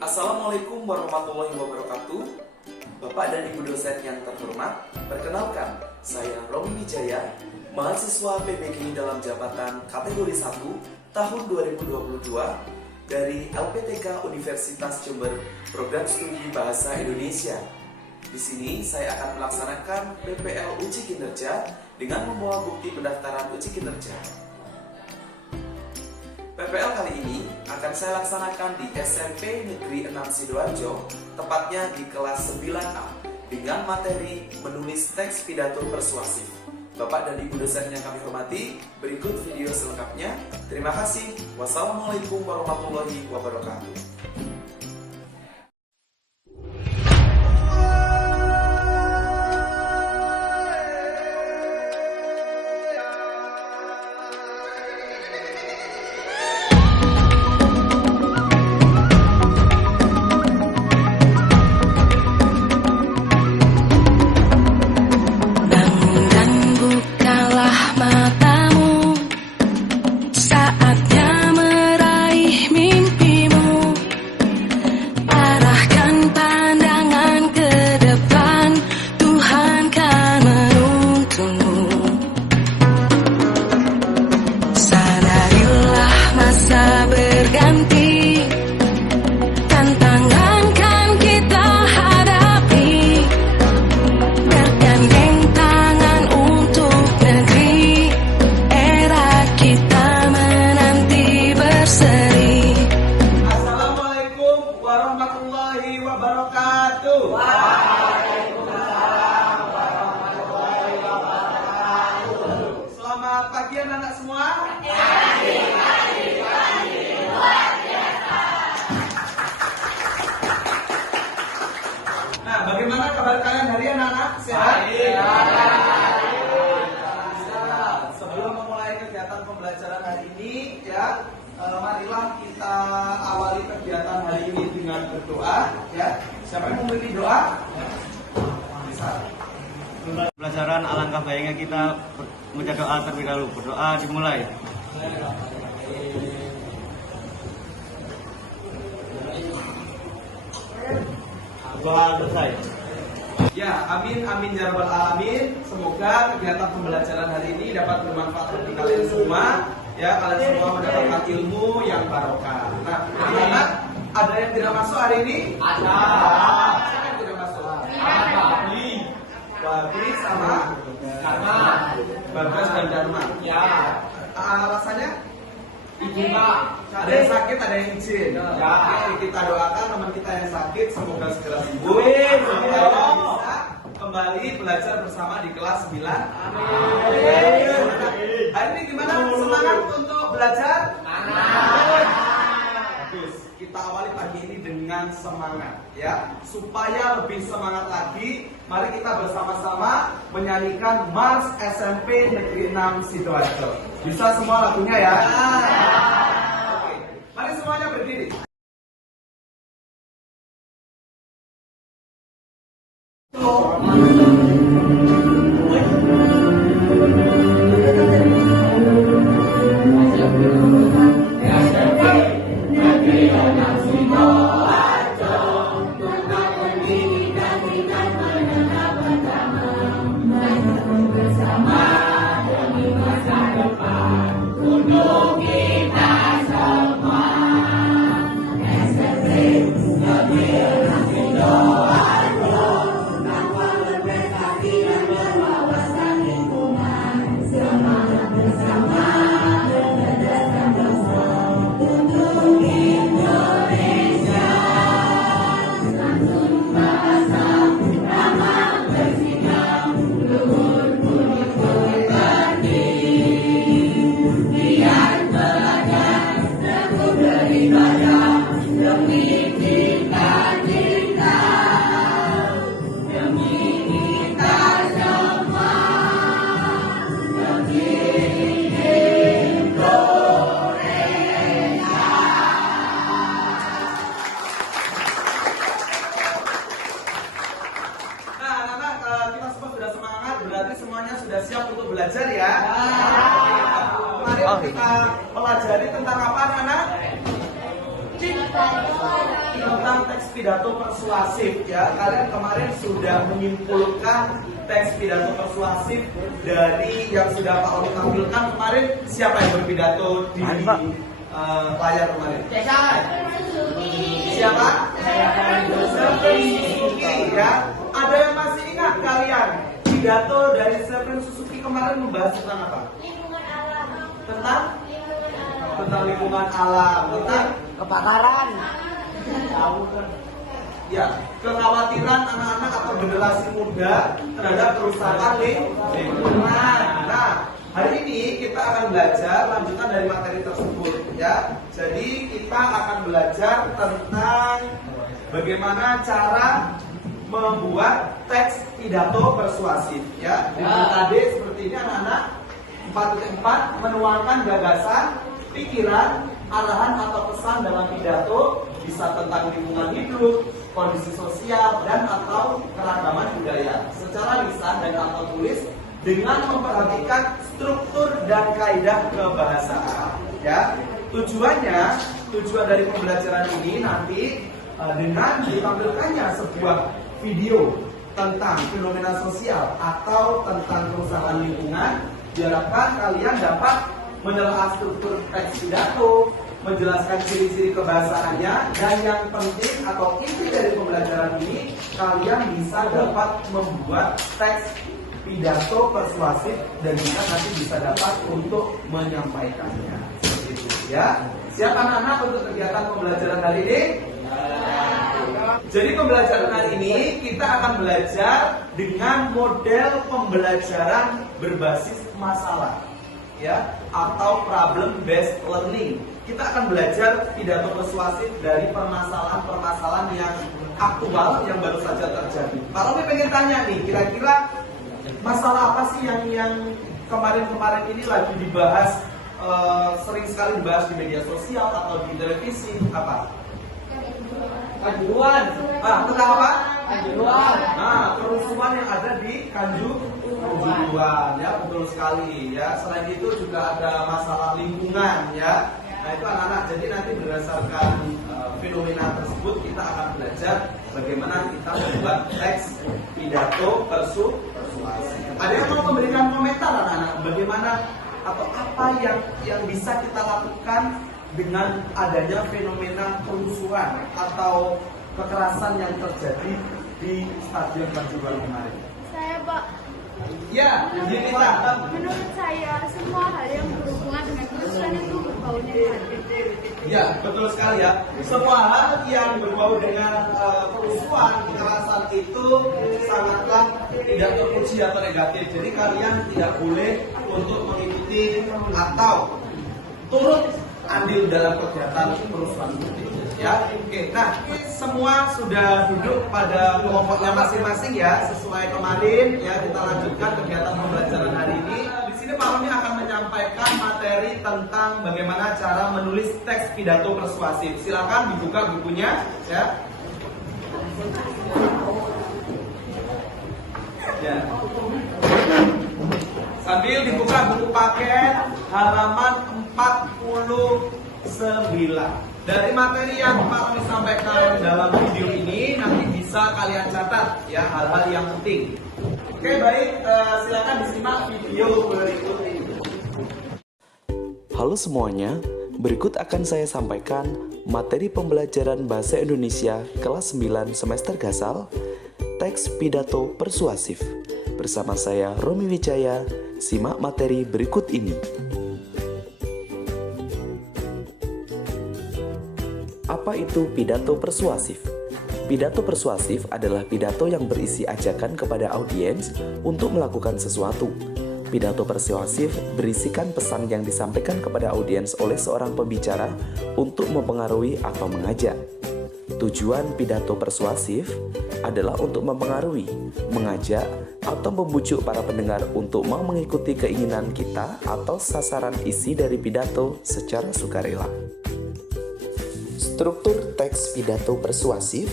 Assalamualaikum warahmatullahi wabarakatuh. Bapak dan Ibu dosen yang terhormat, perkenalkan, saya Romi Wijaya, mahasiswa PBG dalam jabatan kategori 1 tahun 2022 dari LPTK Universitas Jember, Program Studi Bahasa Indonesia. Di sini saya akan melaksanakan PPL uji kinerja dengan membawa bukti pendaftaran uji kinerja. PPL kali ini akan saya laksanakan di SMP Negeri 6 Sidoarjo, tepatnya di kelas 9A, dengan materi menulis teks pidato persuasif. Bapak dan Ibu dosen yang kami hormati, berikut video selengkapnya. Terima kasih. Wassalamualaikum warahmatullahi wabarakatuh. Selamat pagi anak-anak semua. Nah, bagaimana kabar kalian hari anak-anak? Sehat? Sebelum memulai kegiatan pembelajaran hari ini, ya, marilah kita awali kegiatan hari ini dengan berdoa. Ya, siapa yang memiliki doa? Bisa. Pelajaran alangkah baiknya kita membaca doa terlebih dahulu. Berdoa dimulai. Doa selesai. Ya, amin amin ya rabbal alamin. Semoga kegiatan pembelajaran hari ini dapat bermanfaat bagi kalian semua. Ya, kalian semua mendapatkan ilmu yang barokah. Nah, anak-anak, ada yang tidak masuk hari ini? Ada. Siapa yang tidak masuk? Ada. Wabi sama Dharma. Bagas dan Dharma. Ya. Alasannya? Izin, Pak. Ada yang sakit, ada yang izin. Ya. Oke, kita doakan teman kita yang sakit semoga segera sembuh. Supaya bisa kembali belajar bersama di kelas 9. Amin. Hari ini gimana semangat untuk belajar? Bagus. Kita awali pagi ini dengan semangat, ya. Supaya lebih semangat lagi, mari kita bersama-sama menyanyikan Mars SMP Negeri 6 Sidoarjo. Bisa semua lagunya ya? Oke. Mari semuanya berdiri. sudah siap untuk belajar ya? Mari kita pelajari tentang apa anak-anak? tentang teks pidato persuasif ya. Kalian kemarin sudah menyimpulkan teks pidato persuasif dari yang sudah Pak Oli tampilkan kemarin. Siapa yang berpidato di layar kemarin? Siapa? Suzuki ya. Ada yang masih ingat kalian pidato dari Stephen Suzuki kemarin membahas tentang apa? Lingkungan alam. Tentang lingkungan alam, tentang Kebakaran. ya kekhawatiran anak-anak atau generasi muda terhadap kerusakan lingkungan. Nah, hari ini kita akan belajar lanjutan dari materi tersebut ya. Jadi kita akan belajar tentang bagaimana cara membuat teks pidato persuasif ya. Di tadi seperti ini anak-anak 4.4 menuangkan gagasan, pikiran, arahan atau pesan dalam pidato bisa tentang lingkungan hidup, kondisi sosial dan atau keragaman budaya secara lisan dan atau tulis dengan memperhatikan struktur dan kaidah kebahasaan ya. Tujuan dari pembelajaran ini nanti dengan ditampilkannya sebuah video tentang fenomena sosial atau tentang kerusakan lingkungan, diharapkan kalian dapat menelaah struktur teks pidato, menjelaskan ciri-ciri kebahasaannya, dan yang penting atau inti dari pembelajaran ini kalian bisa dapat membuat teks pidato persuasif dan juga nanti bisa dapat untuk menyampaikannya. Seperti itu ya. Siap anak-anak untuk kegiatan pembelajaran hari ini? Jadi pembelajaran hari ini kita akan belajar dengan model pembelajaran berbasis masalah ya, atau problem based learning. Kita akan belajar pidato persuasif dari permasalahan-permasalahan yang aktual yang baru saja terjadi. Pak Romi pengen tanya nih, kira-kira masalah apa sih yang kemarin-kemarin ini lagi dibahas, sering sekali dibahas di media sosial atau di televisi? Apa? Kanjuruhan. Tentang apa? Kanjuruhan. Kerusuhan yang ada di Kanjuruhan ya, betul sekali ya. Selain itu juga ada masalah lingkungan ya. Nah itu anak-anak, jadi nanti berdasarkan fenomena tersebut kita akan belajar bagaimana kita membuat teks pidato persuasif. Ada yang mau memberikan komentar anak-anak, bagaimana atau apa yang bisa kita lakukan dengan adanya fenomena kerusuhan atau kekerasan yang terjadi di Stadion Kanjuruhan kemarin? Saya, Pak. Ya, jadi kita Menurut saya, semua hal yang berhubungan dengan kerusuhan itu berbau negatif. ya, betul sekali ya. Semua hal yang berbau dengan kerusuhan, kekerasan itu sangatlah tidak terpuji atau negatif. Jadi kalian tidak boleh untuk mengikuti atau turut andil dalam kegiatan kerusuhan itu ya. Oke, nah semua sudah duduk pada kelompoknya masing-masing ya, sesuai kemarin ya. Kita lanjutkan kegiatan pembelajaran hari ini. Di sini Pak Romi akan menyampaikan materi tentang bagaimana cara menulis teks pidato persuasif. Silakan dibuka bukunya ya. Ya. Sambil dibuka buku paket halaman 49. Dari materi yang Pak Romi sampaikan dalam video ini nanti bisa kalian catat ya hal-hal yang penting. Oke baik, silakan disimak video berikut ini. Halo semuanya, berikut akan saya sampaikan materi pembelajaran Bahasa Indonesia kelas 9 semester Gasal, teks pidato persuasif. Bersama saya Romi Wijaya, simak materi berikut ini. Apa itu pidato persuasif? Pidato persuasif adalah pidato yang berisi ajakan kepada audiens untuk melakukan sesuatu. Pidato persuasif berisikan pesan yang disampaikan kepada audiens oleh seorang pembicara untuk mempengaruhi atau mengajak. Tujuan pidato persuasif adalah untuk mempengaruhi, mengajak, atau membujuk para pendengar untuk mau mengikuti keinginan kita atau sasaran isi dari pidato secara sukarela. Struktur teks pidato persuasif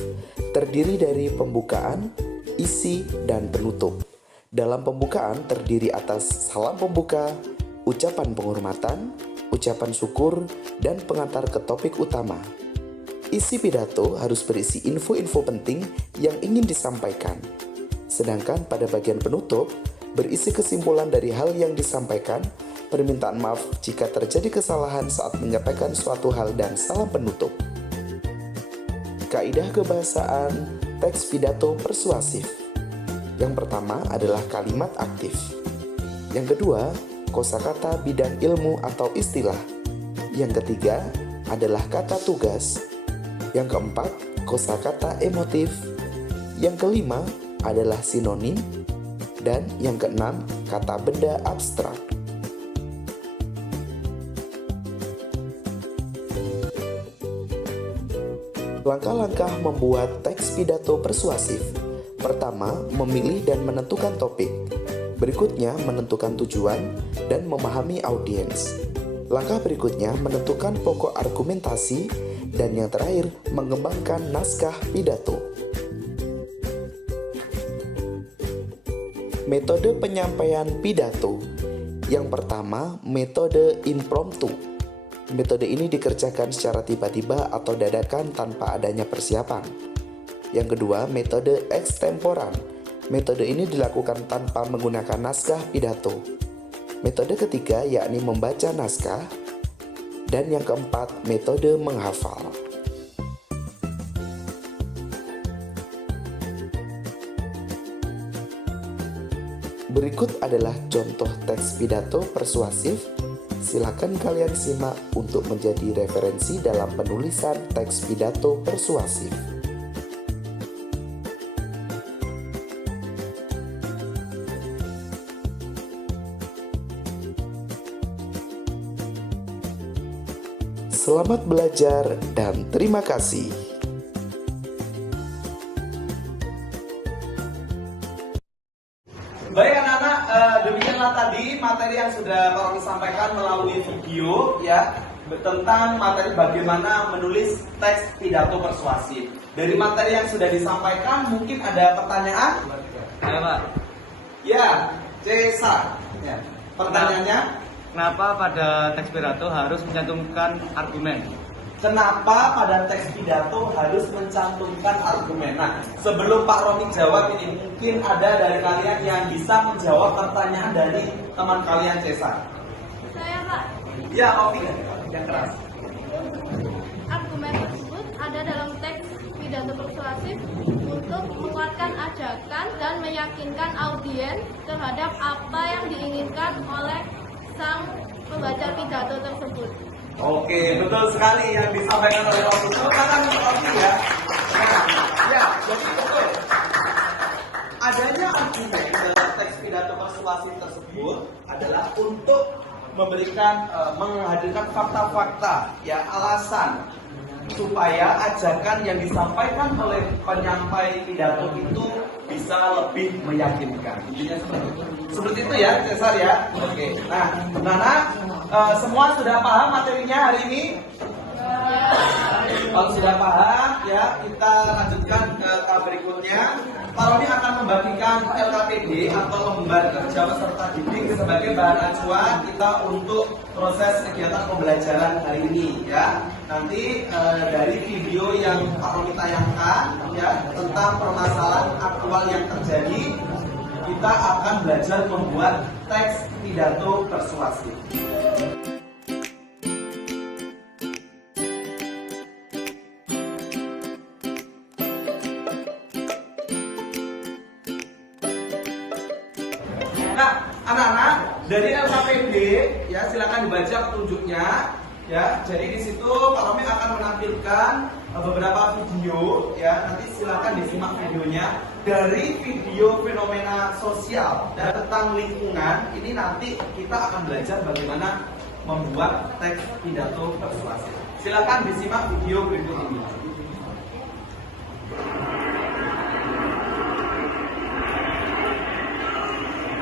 terdiri dari pembukaan, isi, dan penutup. Dalam pembukaan terdiri atas salam pembuka, ucapan penghormatan, ucapan syukur, dan pengantar ke topik utama. Isi pidato harus berisi info-info penting yang ingin disampaikan. Sedangkan pada bagian penutup, berisi kesimpulan dari hal yang disampaikan, permintaan maaf jika terjadi kesalahan saat menyampaikan suatu hal dan salam penutup. Kaidah kebahasaan teks pidato persuasif. Yang pertama adalah kalimat aktif. Yang kedua, kosakata bidang ilmu atau istilah. Yang ketiga adalah kata tugas. Yang keempat, kosakata emotif. Yang kelima adalah sinonim. Dan yang keenam, kata benda abstrak. Langkah-langkah membuat teks pidato persuasif. Pertama, memilih dan menentukan topik. Berikutnya, menentukan tujuan dan memahami audiens. Langkah berikutnya, menentukan pokok argumentasi. Dan yang terakhir, mengembangkan naskah pidato. Metode penyampaian pidato. Yang pertama, metode impromptu. Metode ini dikerjakan secara tiba-tiba atau dadakan tanpa adanya persiapan. Yang kedua, metode extemporan. Metode ini dilakukan tanpa menggunakan naskah pidato. Metode ketiga yakni membaca naskah. Dan yang keempat, metode menghafal. Berikut adalah contoh teks pidato persuasif. Silakan kalian simak untuk menjadi referensi dalam penulisan teks pidato persuasif. Selamat belajar dan terima kasih. Baik anak-anak, demikianlah tadi materi yang sudah Pak Romi sampaikan melalui video ya tentang materi bagaimana menulis teks pidato persuasif. Dari materi yang sudah disampaikan mungkin ada pertanyaan? Ya Pak, Ya, Cesa. Ya. Pertanyaannya, kenapa pada teks pidato harus mencantumkan argumen? kenapa pada teks pidato harus mencantumkan argumen? Nah, sebelum Pak Romi jawab ini, mungkin ada dari kalian yang bisa menjawab pertanyaan dari teman kalian Cesa. Saya Pak, Ya, Ovi, yang keras. argumen tersebut ada dalam teks pidato persuasif untuk menguatkan ajakan dan meyakinkan audiens terhadap apa yang diinginkan oleh sang pembaca pidato tersebut. Oke, betul sekali yang disampaikan oleh Ovi. Tepuk tangan untuk Ovi ya. Nah, ya, jadi betul. Adanya argumen dalam teks pidato persuasif tersebut adalah untuk memberikan, menghadirkan fakta-fakta, ya alasan supaya ajakan yang disampaikan oleh penyampai pidato itu bisa lebih meyakinkan. Intinya seperti itu ya, Cesar ya. Oke. Nah, Nana, semua sudah paham materinya hari ini? Kalau sudah paham, ya kita lanjutkan ke tahap berikutnya. Pak Roni akan membagikan LKPD atau lembar kerja peserta didik sebagai bahan acuan kita untuk proses kegiatan pembelajaran hari ini ya. Nanti dari video yang Pak Roni tayangkan ya tentang permasalahan aktual yang terjadi, kita akan belajar membuat teks pidato persuasif. Nah, anak-anak dari LKPD ya silakan dibaca petunjuknya ya. Jadi di situ Pak Romi akan menampilkan beberapa video ya. Nanti silakan disimak videonya. Dari video fenomena sosial dan tentang lingkungan ini nanti kita akan belajar bagaimana membuat teks pidato persuasif. Silakan disimak video berikut ini.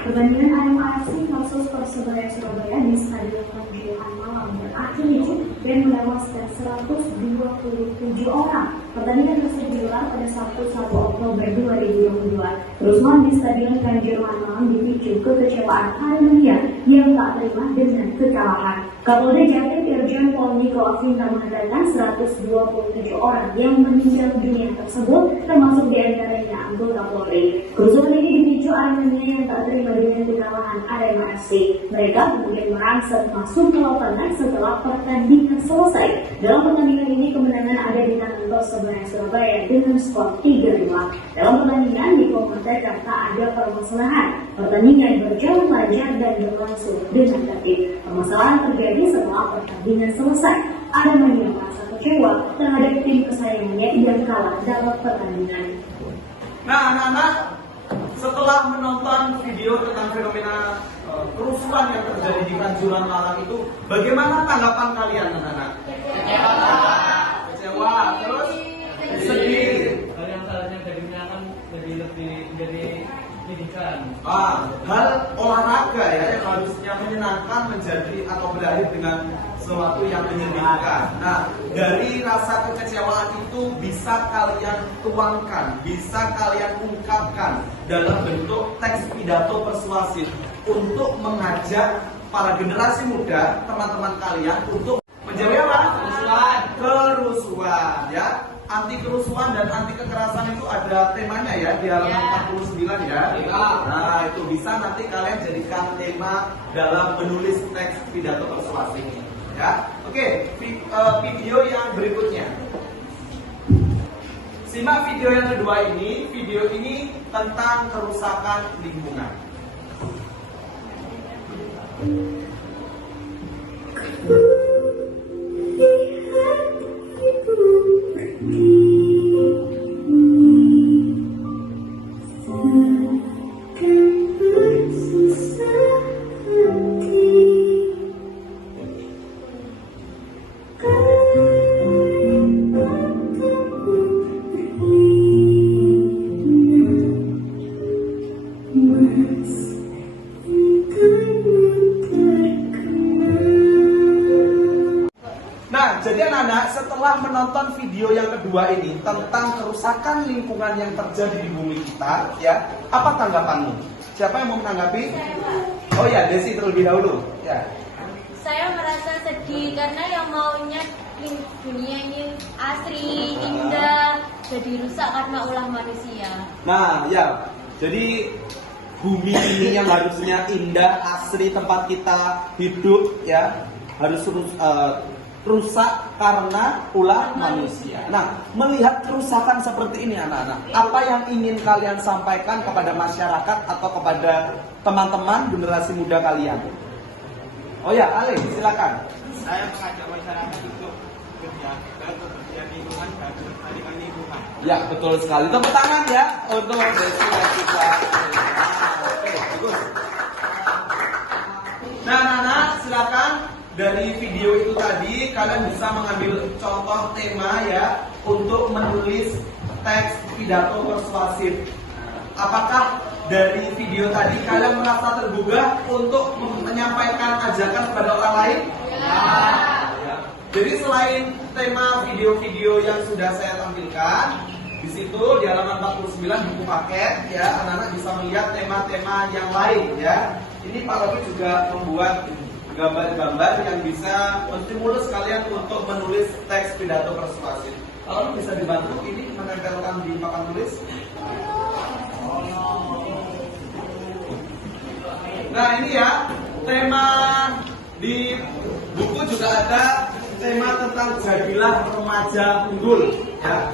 Pertandingan AMAC versus Persebaya Surabaya di Stadion Kanjuruhan Malang berakhir ricuh dan menewaskan 127 orang. Pertandingan tersebut digelar pada Sabtu 1 Oktober 2022. Kerusuhan di Stadion Kanjuruhan Malang dipicu kekecewaan Aremania yang tak terima dengan kekalahan. Kapolda Jatim Irjen Pol Niko Afinta mengatakan 127 orang yang meninggal dunia tersebut termasuk diantaranya anggota Polri. Kerusuhan ini dipicu Aremania yang tak terima dengan kekalahan Arema FC. Mereka kemudian merangsek masuk ke lapangan setelah pertandingan selesai. Dalam pertandingan ini kemenangan ada di tangan Persebaya Surabaya dengan skor 3-5. Dalam pertandingan Niko mengatakan tak ada permasalahan. Pertandingan berjalan lancar dan berlangsung dengan tertib. Permasalahan terjadi setelah pertandingan selesai. Aremania merasa kecewa terhadap tim kesayangannya yang kalah dalam pertandingan. Nah, anak-anak, setelah menonton video tentang fenomena kerusuhan yang terjadi di Kanjuran Malang itu, bagaimana tanggapan kalian, anak-anak? Kecewa, terus sedih. Hal yang seharusnya jadinya kan jadi pendidikan. Hal olahraga ya yang harusnya menyenangkan menjadi atau berakhir dengan sesuatu yang menyedihkan. Nah, dari rasa kekecewaan itu bisa kalian tuangkan, bisa kalian ungkapkan dalam bentuk teks pidato persuasif untuk mengajak para generasi muda, teman-teman kalian untuk menjauhi apa? Kerusuhan ya. Anti kerusuhan dan anti kekerasan itu ada temanya ya di halaman 49 ya. Nah, itu bisa nanti kalian jadikan tema dalam menulis teks pidato persuasif ya. Oke, video yang berikutnya. Simak video yang kedua ini. Video ini tentang kerusakan lingkungan. Nah, jadi anak-anak, setelah menonton video yang kedua ini tentang kerusakan lingkungan yang terjadi di bumi kita, ya, apa tanggapanmu? Siapa yang mau menanggapi? Oh ya, Desi terlebih dahulu. Ya. Saya merasa sedih karena yang maunya dunia ini asri, indah, jadi rusak karena ulah manusia. Nah, ya, jadi bumi ini yang harusnya indah, asri, tempat kita hidup, ya, harus rusak karena ulah manusia. Nah, melihat kerusakan seperti ini anak-anak, apa yang ingin kalian sampaikan kepada masyarakat atau kepada teman-teman generasi muda kalian? Oh ya, Ale, silakan. Saya mengajak masyarakat untuk berjaga kebersihan lingkungan dan melestarikan lingkungan. Ya, betul sekali. Tepuk tangan ya untuk Desi dan juga. Oke, bagus. Nah, anak-anak, silakan. Dari video itu tadi kalian bisa mengambil contoh tema ya untuk menulis teks pidato persuasif. Apakah dari video tadi kalian merasa tergugah untuk menyampaikan ajakan kepada orang lain? Ya. Jadi selain tema video-video yang sudah saya tampilkan, di situ di halaman 49 buku paket ya, anak-anak bisa melihat tema-tema yang lain ya. Ini Pak Robi juga membuat gambar-gambar yang bisa menstimulus kalian untuk menulis teks pidato persuasif. Kalau bisa dibantu ini menempelkan di papan tulis. Nah, ini ya tema di buku juga ada tema tentang jadilah remaja unggul ya.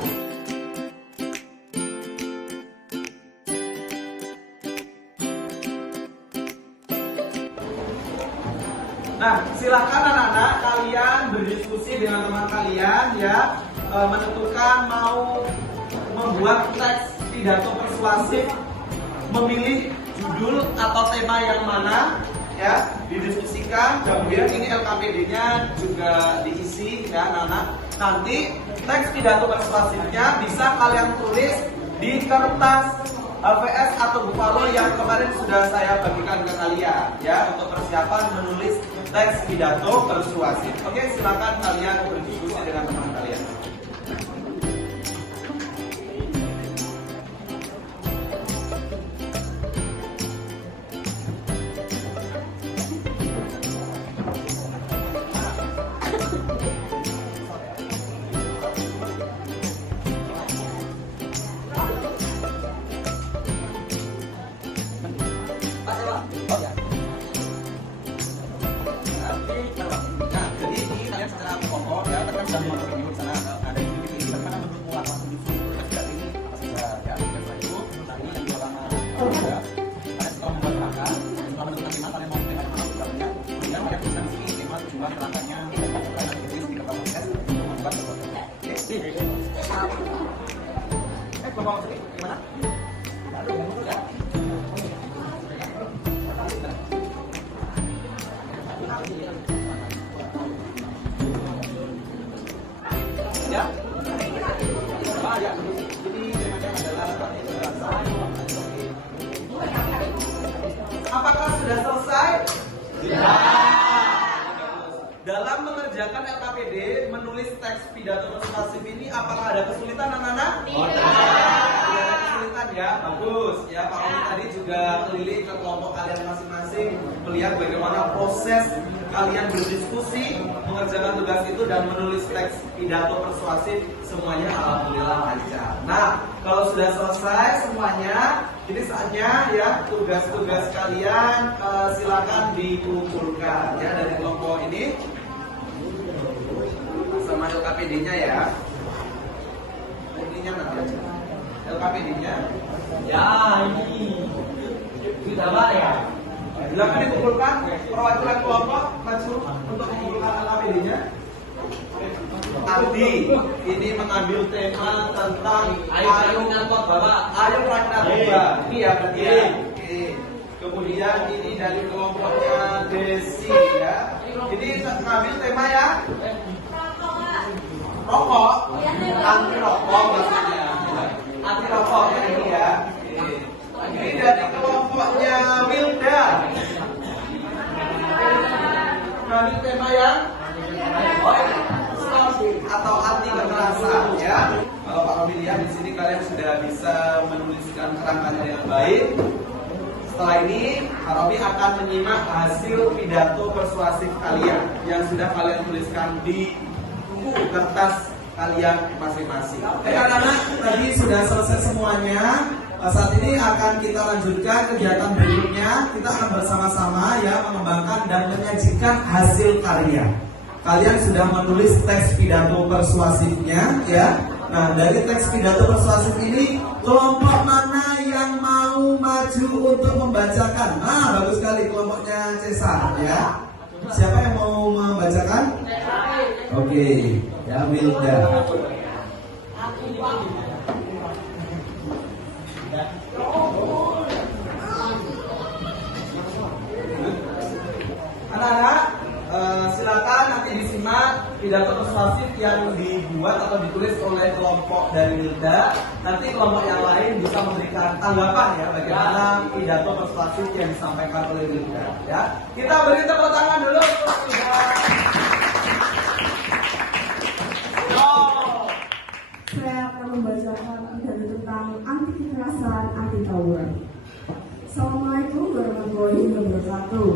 Nah, silakan anak-anak kalian berdiskusi dengan teman kalian ya, menentukan mau membuat teks pidato persuasif, memilih judul atau tema yang mana ya, didiskusikan. Kemudian ini LKPD-nya juga diisi ya anak-anak. Nanti teks pidato persuasifnya bisa kalian tulis di kertas HVS atau Buffalo yang kemarin sudah saya bagikan ke kalian ya, untuk persiapan menulis teks pidato persuasif. Oke, silakan kalian berdiskusi dengan teman kalian. kerangkanya jadi speaker komunitas membuat Bapak mau gimana? Aduh, yang betul ya? Ya. Ya. Jadi temanya adalah apakah sudah selesai? Sudah. Dalam mengerjakan LKPD, menulis teks pidato persuasif ini, apakah ada kesulitan anak-anak? Tidak ada kesulitan ya, bagus ya. Pak Romi tadi juga keliling ke kelompok kalian masing-masing, melihat bagaimana proses kalian berdiskusi, mengerjakan tugas itu dan menulis teks pidato persuasif, semuanya alhamdulillah lancar. Nah, kalau sudah selesai semuanya, ini saatnya ya tugas-tugas kalian silakan dikumpulkan ya dari kelompok ini sama LKPD-nya ya. Ininya nanti aja. LKPD-nya. Ya ini kita ya. Silakan dikumpulkan perwakilan kelompok maju untuk mengumpulkan LKPD-nya. Nanti ini mengambil tema tentang ayo narkoba. Ayo narkoba. Ini ya berarti ya. Oke. Kemudian ini dari kelompoknya Desi ya. Ini mengambil tema ya. Rokok. Anti rokok maksudnya. Anti rokok ini ya. Ini dari kelompoknya Wilda. Mengambil tema yang atau anti kekerasan ya. Kalau Pak Romi lihat di sini kalian sudah bisa menuliskan kerangkanya dengan baik. Setelah ini Pak Romi akan menyimak hasil pidato persuasif kalian yang sudah kalian tuliskan di buku kertas kalian masing-masing. Oke anak-anak, tadi sudah selesai semuanya. Saat ini akan kita lanjutkan kegiatan berikutnya. Kita akan bersama-sama ya mengembangkan dan menyajikan hasil karya. Kalian sudah menulis teks pidato persuasifnya ya. Nah, dari teks pidato persuasif ini kelompok mana yang mau maju untuk membacakan? Nah, bagus sekali kelompoknya Cesar ya. Siapa yang mau membacakan? Oke, ya Wilda. Anak-anak, silakan nanti disimak pidato persuasif yang dibuat atau ditulis oleh kelompok dari Wilda. Nanti kelompok yang lain bisa memberikan tanggapan ya bagaimana pidato persuasif yang disampaikan oleh Wilda. Ya, kita beri tepuk tangan dulu untuk Wilda. Saya akan membacakan pidato tentang anti kekerasan, anti tawuran. Assalamualaikum warahmatullahi wabarakatuh.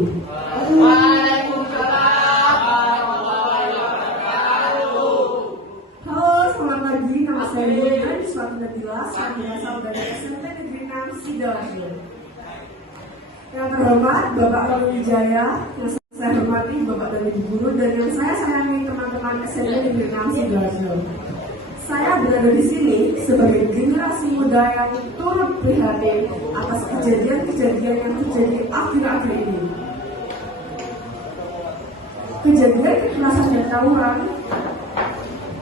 Waalaikumsalam warahmatullahi wabarakatuh. Halo, selamat pagi. Nama saya Yuna di suatu Nabila. Saya berasal dari SMP Negeri 6 Sidoarjo. Yang terhormat Bapak Romi Wijaya, yang saya hormati Bapak dan Ibu Guru, dan yang saya sayangi teman-teman SMP Negeri 6 Sidoarjo. Saya berada di sini sebagai generasi muda yang turut prihatin atas kejadian-kejadian yang terjadi akhir-akhir ini. Kejadian kekerasan dan tawuran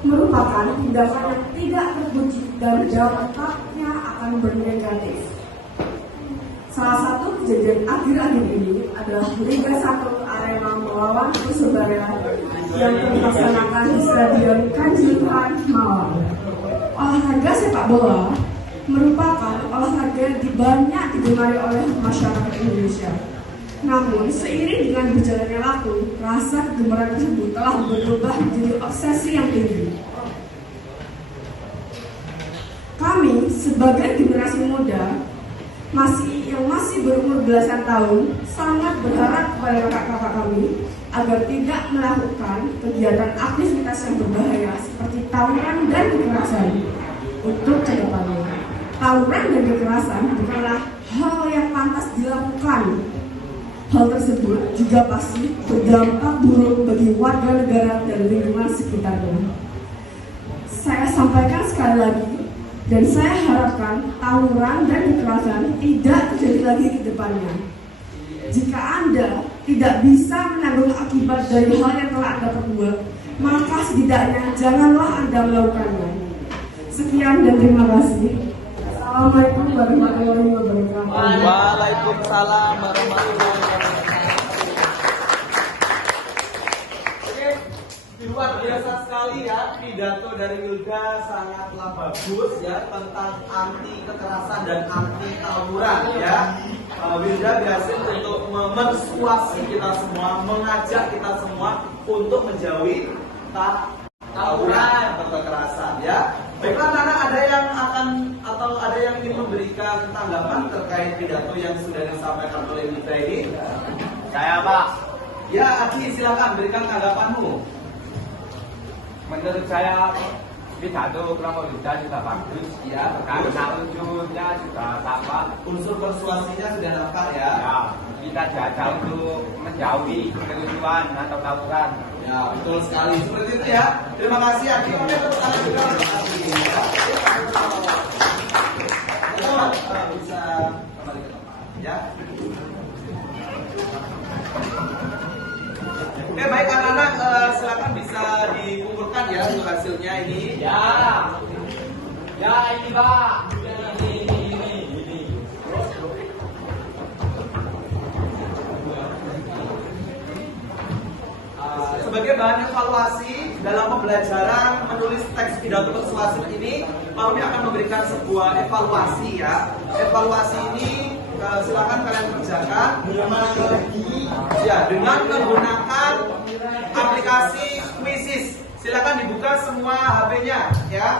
merupakan tindakan yang tidak terpuji dan dampaknya akan bernegatif. Salah satu kejadian akhir-akhir ini adalah Liga 1 Arema melawan Persebaya yang dilaksanakan di Stadion Kanjuruhan, Malang. Olahraga sepak bola merupakan olahraga yang banyak digemari oleh masyarakat Indonesia. Namun, seiring dengan berjalannya waktu, rasa kegemaran tersebut telah berubah menjadi obsesi yang tinggi. Kami sebagai generasi muda yang masih berumur belasan tahun sangat berharap kepada kakak-kakak kami agar tidak melakukan kegiatan aktivitas yang berbahaya seperti tawuran dan kekerasan untuk kedepannya. Tawuran dan kekerasan bukanlah hal yang pantas dilakukan. Hal tersebut juga pasti berdampak buruk bagi warga negara dan lingkungan sekitarnya. Saya sampaikan sekali lagi, dan saya harapkan tawuran dan kekerasan tidak terjadi lagi ke depannya. Jika Anda tidak bisa menanggung akibat dari hal yang telah Anda perbuat, maka setidaknya janganlah Anda melakukannya. Sekian dan terima kasih. Assalamualaikum warahmatullahi wabarakatuh. Waalaikumsalam warahmatullahi wabarakatuh. Oke, luar biasa sekali ya pidato dari Wilda, sangatlah bagus ya tentang anti kekerasan dan anti tawuran ya. Wilda berhasil untuk memersuasi kita semua, mengajak kita semua untuk menjauhi tawuran atau kekerasan ya. Baiklah anak-anak, ada yang akan atau ada yang ingin memberikan tanggapan terkait pidato yang sudah disampaikan oleh Wilda ini? Saya Pak, Ya, Adi, silakan berikan tanggapanmu. menurut saya pidato Kelompok Wilda juga bagus Ya, karena unsurnya juga tampak. unsur persuasinya sudah nampak ya. Ya, kita diajak untuk menjauhi kerusuhan atau tawuran. Ya, betul sekali. Seperti itu ya. Terima kasih Adi. Oke, tepuk tangan juga untuk Adi. Ya. Ayo, bisa kembali ke tempat. Ya. Oke, baik anak-anak, silakan bisa dikumpulkan ya untuk hasilnya ini. Ya, ini Pak. Ini. Sebagai bahan evaluasi dalam pembelajaran menulis teks pidato persuasif ini, Pak Rumi akan memberikan sebuah evaluasi ya. Evaluasi ini silakan kalian kerjakan ya dengan menggunakan aplikasi Quizzes. Silakan dibuka semua HP-nya ya.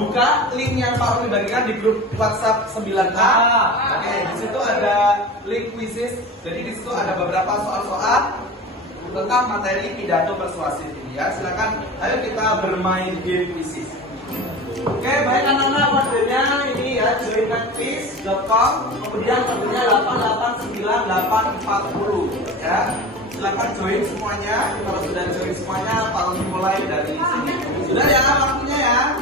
Buka link yang Pak Rumi bagikan di grup WhatsApp 9A. Oke, di situ ada link Quizzes. Jadi di situ ada beberapa soal-soal tentang materi pidato persuasif ini ya. Silakan, ayo kita bermain game Quizzes. Oke, baik anak-anak, kodenya ini ya, join@quiz.com, kemudian kodenya 889840 ya. Silakan join semuanya. Kalau sudah join semuanya, Pak Rumi mulai dari sini. Sudah ya, waktunya ya.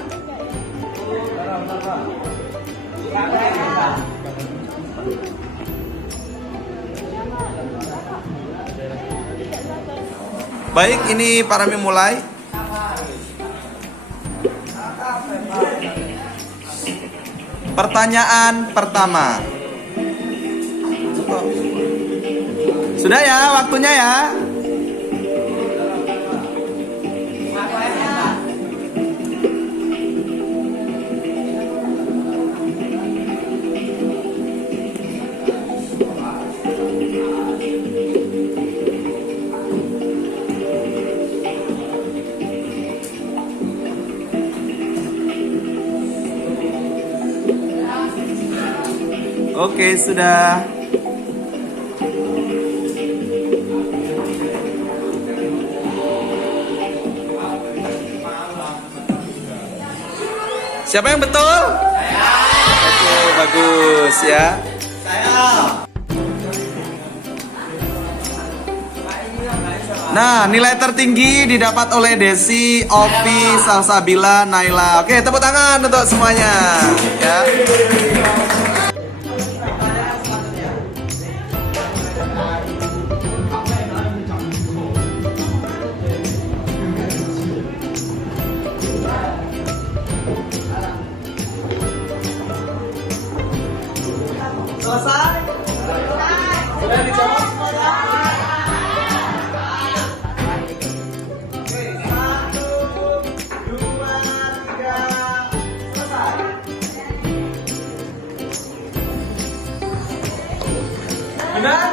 Baik, ini Pak Rami mulai. Pertanyaan pertama. Sudah ya, waktunya ya. Oke, sudah. Siapa yang betul? Saya. Oke, bagus ya. Saya. Nah, nilai tertinggi didapat oleh Desi, Ovi, Salsabila, Naila. Oke, tepuk tangan untuk semuanya. Ya. Selesai? Sudah dijawab semuanya? Oke, 1, 2, 3, selesai. Benar?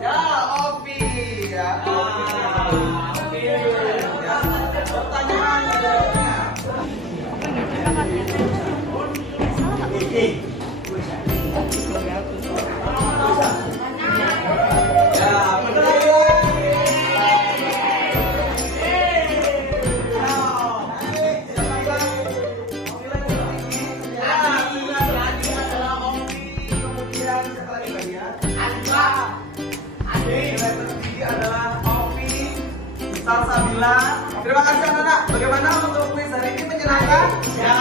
Ya, Ovi. Ya, Ovi. Ya, pertanyaan berikutnya. Salsabila. Terima kasih anak-anak. Bagaimana untuk kuis hari hari ini menyenangkan? Ya.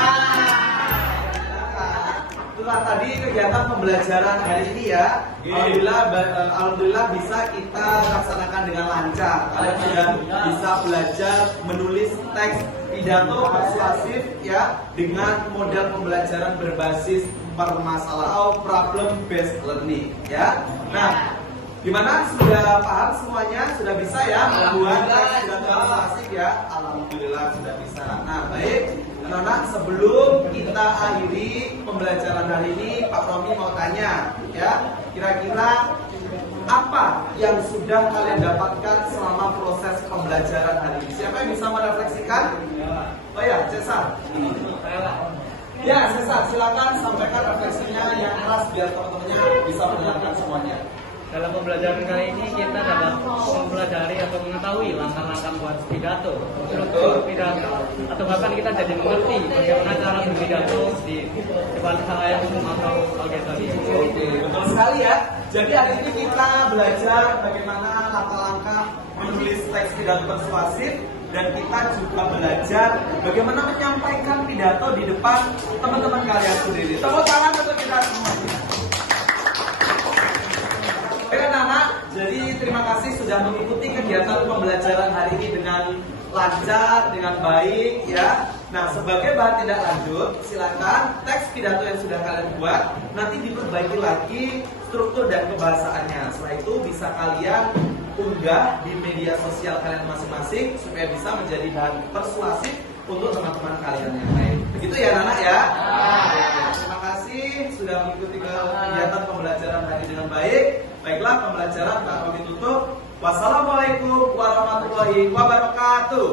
Itulah tadi kegiatan pembelajaran hari ini ya. Alhamdulillah bisa kita laksanakan dengan lancar. Kalian sudah bisa belajar menulis teks pidato persuasif ya dengan model pembelajaran berbasis permasalahan atau problem based learning ya. Nah, gimana, sudah paham semuanya? Sudah bisa ya membuat teks pidato persuasif ya? Alhamdulillah sudah bisa. Nah, baik. Anak-anak, sebelum kita akhiri pembelajaran hari ini, Pak Romi mau tanya ya, kira-kira apa yang sudah kalian dapatkan selama proses pembelajaran hari ini? Siapa yang bisa merefleksikan? Oh ya, Cesar. Ya, Cesar, silakan sampaikan refleksinya yang keras biar teman-temannya bisa mendengarkan semuanya. Dalam pembelajaran kali ini kita dapat mempelajari atau mengetahui langkah-langkah buat pidato, struktur pidato, atau bahkan kita jadi mengerti bagaimana cara berpidato di depan halayak umum atau audiens tadi. Oke, betul sekali ya. Jadi hari ini kita belajar bagaimana langkah-langkah menulis teks pidato persuasif, dan kita juga belajar bagaimana menyampaikan pidato di depan teman-teman kalian sendiri. Tepuk tangan untuk kita semuanya. Oke anak-anak, jadi terima kasih sudah mengikuti kegiatan pembelajaran hari ini dengan lancar, dengan baik ya. Nah, sebagai bahan tindak lanjut, silakan teks pidato yang sudah kalian buat nanti diperbaiki lagi struktur dan kebahasaannya. Setelah itu bisa kalian unggah di media sosial kalian masing-masing supaya bisa menjadi bahan persuasif untuk teman-teman kalian yang lain. Begitu ya anak-anak ya. Terima kasih sudah mengikuti kegiatan pembelajaran hari dengan baik. Baiklah, pembelajaran Pak Romi tutup. Wassalamualaikum warahmatullahi wabarakatuh.